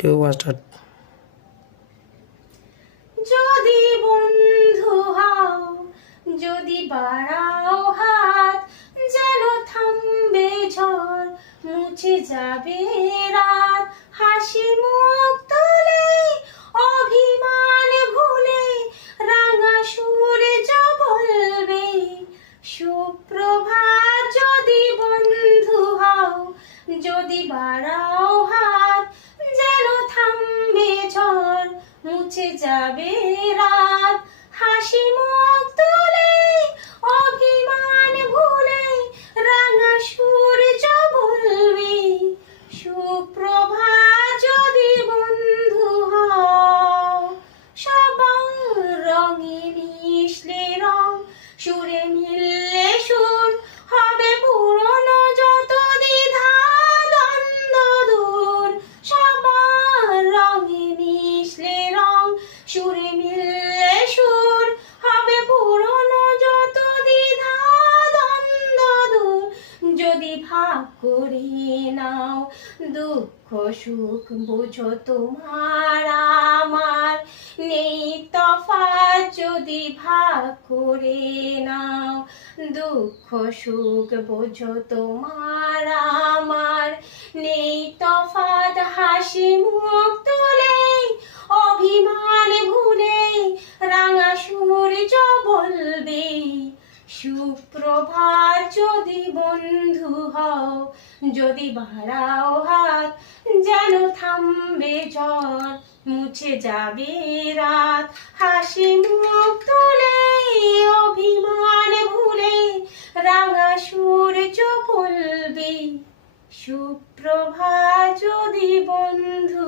2 1 start. যদি বন্ধু হও, যদি বাড়াও হাত, যেন থামবে ঝড়, মুছে যাবে রাত। হাসি মুখ তুলে, অভিমান ভুলে, রাঙা সূর্য বলবে সুপ্রভাত। যদি বন্ধু হও, যদি বাড়াও হাত, যেন থামবে ঝড়, মুছে যাবে রাত। হাসি মুখ তুলে, অভিমান ভুলে, রাঙা সূর্য বলবে সুপ্রভাত। যদি বন্ধু হও, সবার রঙে মিশলে রং, সুরে মিললে সুর, হবে পুরনো যত দ্বিধা দ্বন্দ্ব দূর। সবার রঙে মিশলে রং, সুরে মিললে সুর, হবে পুরনো যত দ্বিধা দ্বন্দ্ব দূর। যদি ভাগ করে নাও দুঃখ সুখ, বুঝো তোমার আমার নেই তফাৎ। যদি ভাগ করে নাও দুঃখ সুখ, বুঝো তোমার আমার নেই তফাৎ। হাসি মুখ তুলে, অভিমান ভুলে, রাঙা সূর্য বলবে সুপ্রভাত। যদি বন্ধু হও, যদি বাড়াও হাত, যেন থামবে ঝড়, মুছে যাবে রাত। হাসি মুখ তুলে, অভিমান ভুলে, রাঙা সূর্য বলবে সুপ্রভাত। যদি বন্ধু